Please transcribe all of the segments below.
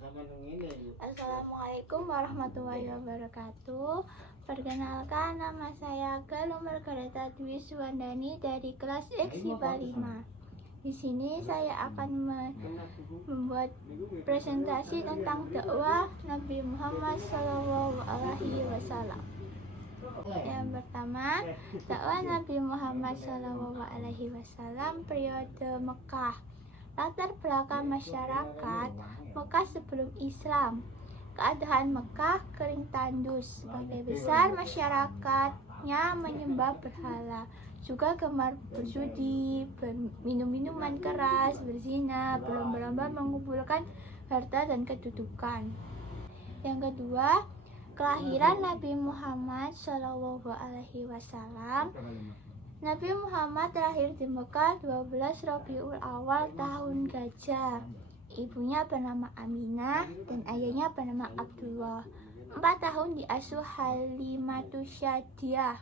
Assalamualaikum warahmatullahi wabarakatuh. Perkenalkan, nama saya Galuh Margareta Dwi Suwandani dari kelas X IPA 5. Di sini saya akan membuat presentasi tentang dakwah Nabi Muhammad SAW. Yang pertama, dakwah Nabi Muhammad SAW periode Mekah. Latar belakang masyarakat Mekah sebelum Islam. Keadaan Mekah kering tandus. Sebagai besar masyarakatnya menyembah berhala, juga gemar berjudi, minum minuman keras, berzina, berlomba-lomba mengumpulkan harta dan kedudukan. Yang kedua, kelahiran Nabi Muhammad SAW. Nabi Muhammad lahir di Mekah 12 Rabiul Awal tahun Gajah. Ibunya bernama Aminah dan ayahnya bernama Abdullah. 4 tahun diasuh Halimatus Syadiah.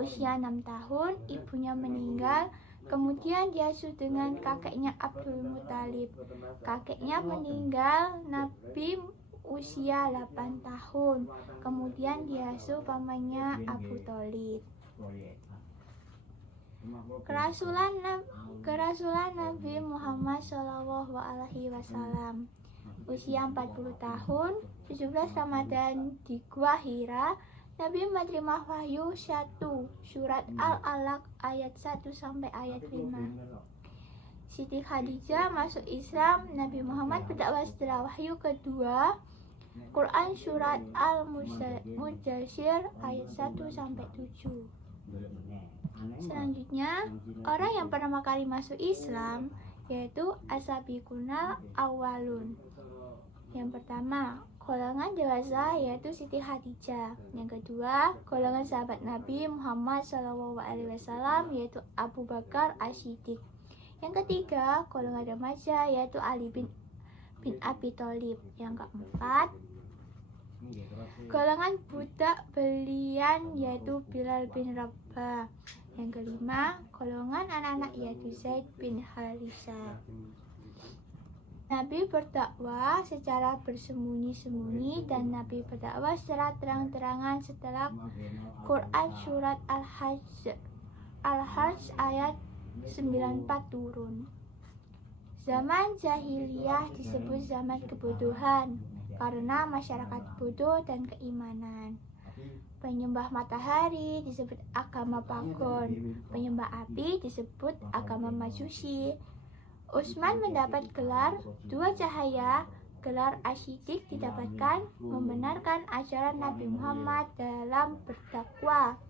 Usia 6 tahun ibunya meninggal. Kemudian diasuh dengan kakeknya Abdul Muthalib. Kakeknya meninggal Nabi usia 8 tahun. Kemudian diasuh pamannya Abu Thalib. Kerasulan Nabi Muhammad SAW. Usia 40 tahun, 17 Ramadan di Gua Hira. Nabi menerima wahyu 1 surat Al-Alaq ayat 1 sampai ayat 5. Siti Khadijah masuk Islam. Nabi Muhammad berdakwah setelah wahyu kedua. Quran surat Al-Mujassir ayat 1 sampai 7. Selanjutnya, orang yang pertama kali masuk Islam yaitu As-Sabiqunal Awwalun. Yang pertama, golongan dewasa yaitu Siti Khadijah. Yang kedua, golongan sahabat Nabi Muhammad SAW yaitu Abu Bakar As-Siddiq. Yang ketiga, golongan remaja yaitu Ali bin Abi Thalib. Yang keempat, golongan budak belian yaitu Bilal bin Rabah. Yang kelima, golongan anak-anak yaitu Zaid bin Harithah. Nabi berdakwah secara bersembunyi-sembunyi dan Nabi berdakwah secara terang-terangan setelah Quran surat Al-Hajj ayat 94 turun. Zaman jahiliyah disebut zaman kebodohan karena masyarakat bodoh dan keimanan. Penyembah matahari disebut agama Pagon. Penyembah api disebut agama Majusi. Utsman mendapat gelar 2 cahaya. Gelar As-Siddiq didapatkan membenarkan ajaran Nabi Muhammad dalam berdakwah.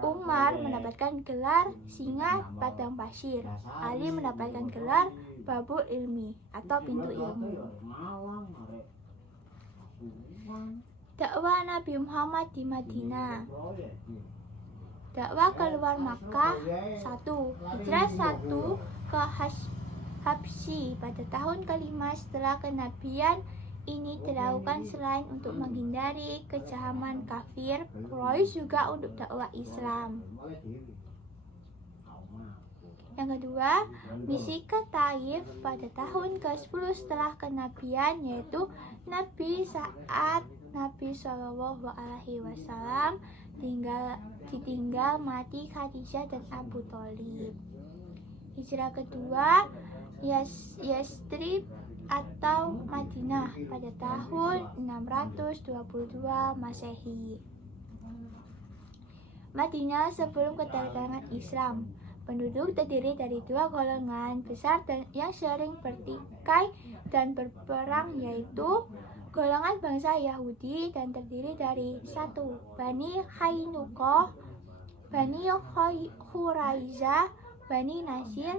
Umar mendapatkan gelar Singa Padang Pasir. Ali mendapatkan gelar Babul Ilmi atau pintu ilmu. Dakwah Nabi Muhammad di Madinah. Dakwah keluar Makkah 1. Hijrah 1 ke Habsyi pada tahun kelima setelah kenabian. Ini dilakukan selain untuk menghindari kejahaman kafir Quraisy juga untuk dakwah Islam. Yang kedua, misi ke Taif pada tahun ke-10 setelah kenabian yaitu Nabi saat Nabi SAW ditinggal mati Khadijah dan Abu Thalib. Hijrah kedua, Yastrib atau Madinah pada tahun 622 Masehi. Madinah sebelum kedatangan Islam. Penduduk terdiri dari 2 golongan besar dan yang sering bertikai dan berperang yaitu golongan bangsa Yahudi dan terdiri dari 1. Bani Qainuqah, Bani Quraizah, Bani Nasir,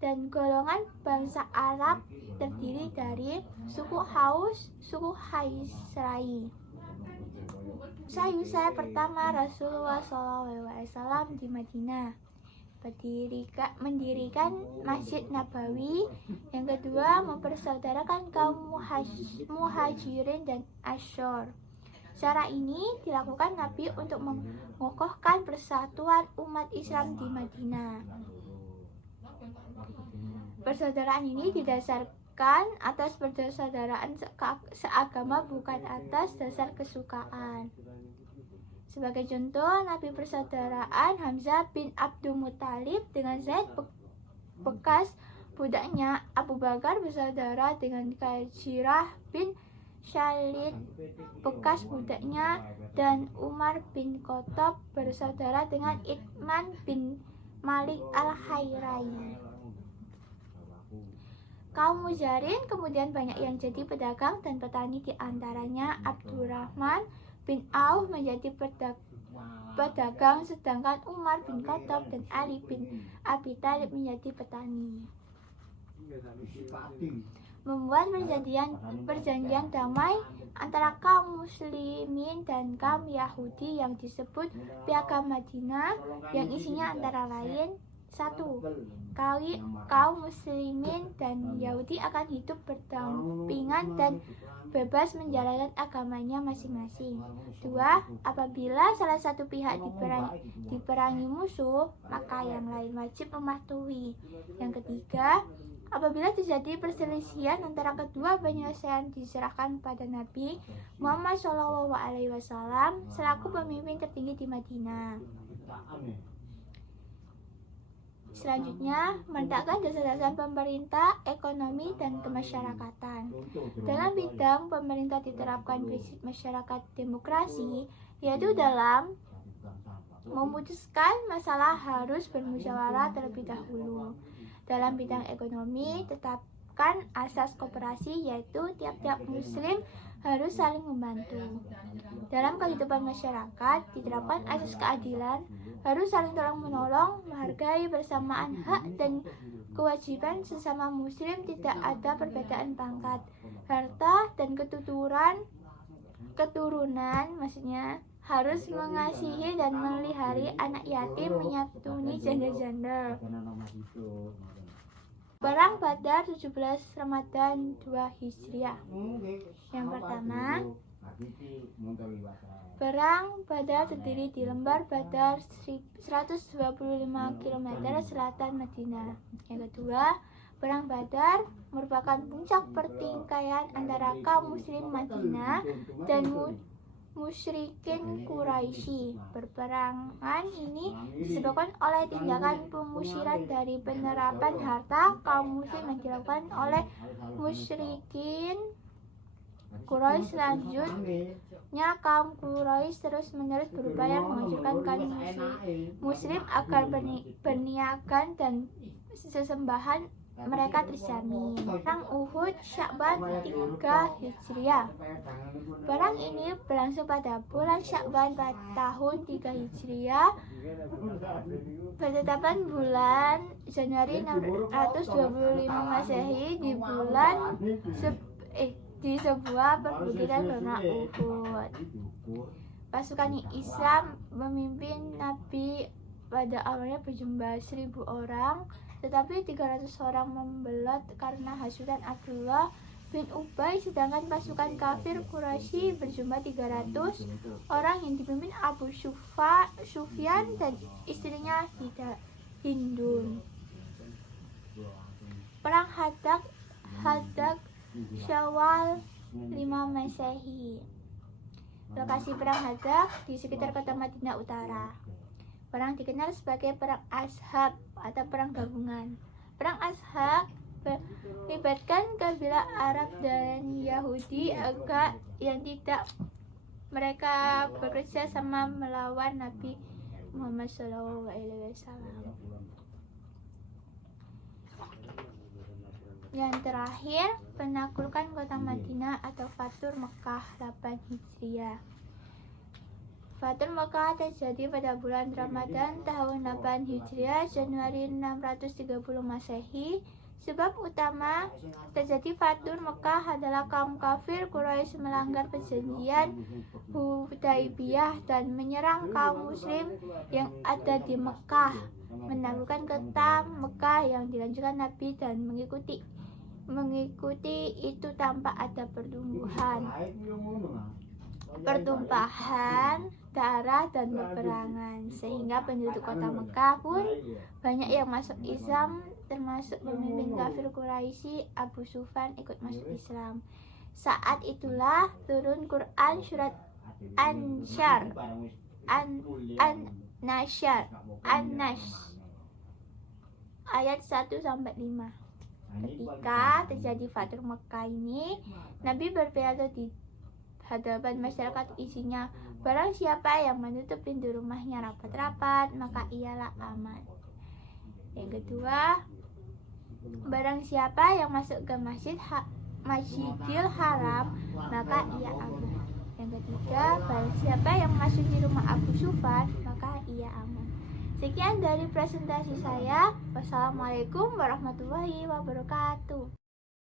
dan golongan bangsa Arab terdiri dari suku Haus, suku Khazraj. Usai pertama Rasulullah SAW di Madinah, mendirikan Masjid Nabawi. Yang kedua, mempersaudarakan kaum muhajirin dan Anshar. Cara ini dilakukan Nabi untuk mengokohkan persatuan umat Islam di Madinah. Persaudaraan ini menikahkan atas persaudaraan seagama, bukan atas dasar kesukaan. Sebagai contoh, Nabi persaudaraan Hamzah bin Abdul Muthalib dengan Zaid bekas budaknya. Abu Bakar bersaudara dengan Khazirah bin Khalid bekas budaknya, dan Umar bin Khattab bersaudara dengan Uthman bin Malik al-Khairaini. Kaum Muzarin kemudian banyak yang jadi pedagang dan petani, di antaranya Abdurrahman bin Auf menjadi pedagang, sedangkan Umar bin Khattab dan Ali bin Abi Thalib menjadi petani. Membuat perjanjian damai antara kaum muslimin dan kaum Yahudi yang disebut Piagam Madinah, yang isinya antara lain: 1. Kaum muslimin dan Yahudi akan hidup berdampingan dan bebas menjalankan agamanya masing-masing. 2. Apabila salah satu pihak diperangi musuh, maka yang lain wajib mematuhi. Yang ketiga, apabila terjadi perselisihan antara kedua, penyelesaian diserahkan pada Nabi Muhammad SAW selaku pemimpin tertinggi di Madinah. Selanjutnya, meletakkan dasar-dasar pemerintah, ekonomi, dan kemasyarakatan. Dalam bidang pemerintah diterapkan prinsip masyarakat demokrasi, yaitu dalam memutuskan masalah harus bermusyawarah terlebih dahulu. Dalam bidang ekonomi, tetapkan asas kooperasi, yaitu tiap-tiap muslim harus saling membantu. Dalam kehidupan masyarakat, diterapkan asas keadilan, harus saling tolong-menolong, menghargai persamaan hak dan kewajiban sesama muslim, tidak ada perbedaan pangkat, harta, dan keturunan, maksudnya harus mengasihi dan memelihara anak yatim, menyantuni janda-janda. Perang Badar 17 Ramadan 2 Hijriah. Yang pertama, Perang Badar terdiri di lembar Badar 125 km selatan Madinah. Yang kedua, Perang Badar merupakan puncak pertikaian antara kaum muslim Madinah dan musyrikin Quraisy. Perperangan ini disebabkan oleh tindakan pengusiran dari penerapan harta kaum muslim yang dilakukan oleh musyrikin Quraisy. Selanjutnya, kaum Quraisy terus-menerus berupaya menghancurkan kaum muslim agar perniagaan dan sesembahan mereka terjamin. Perang Uhud Sya'ban 3 Hijriah. Perang ini berlangsung pada bulan Sya'ban tahun 3 Hijriah, bertepatan bulan Januari 625 Masehi, di sebuah perbukitan bernama Uhud. Pasukan Islam memimpin Nabi pada awalnya berjumlah 1000 orang, tetapi 300 orang membelot karena hasutan Abdullah bin Ubay, sedangkan pasukan kafir Quraisy berjumlah 300 orang yang dipimpin Abu Sufyan dan istrinya Hindun. Perang Hadak Syawal 5 Masehi. Lokasi perang Hadak di sekitar kota Madinah Utara. Perang dikenal sebagai Perang Ashab atau Perang Gabungan. Perang Ashab melibatkan kabilah Arab dan Yahudi agar yang tidak mereka bekerja sama melawan Nabi Muhammad SAW. Yang terakhir, penaklukan kota Madinah atau Fathul Mekah 8 Hijriah. Fathul Mekah terjadi pada bulan Ramadan tahun 8 Hijriah, Januari 630 Masehi. Sebab utama terjadi Fathul Mekah adalah kaum kafir Quraisy melanggar perjanjian Hudaibiyah dan menyerang kaum muslim yang ada di Mekah, menaklukkan kota Mekah yang dilanjutkan Nabi dan mengikuti itu tanpa ada pertumpahan darah dan peperangan, sehingga penduduk kota Mekah pun banyak yang masuk Islam termasuk pemimpin kafir Quraisy Abu Sufyan ikut masuk Islam. Saat itulah turun Quran surat An-Nasyr ayat 1-5. Ketika terjadi Fathu Mekkah ini, Nabi berpidato di hadapan masyarakat, isinya, barang siapa yang menutup pintu rumahnya rapat-rapat, maka ialah aman. Yang kedua, barang siapa yang masuk ke Masjidil Haram, maka ia aman. Yang ketiga, barang siapa yang masuk di rumah Abu Sufyan, maka ia aman. Sekian dari presentasi saya. Wassalamualaikum warahmatullahi wabarakatuh.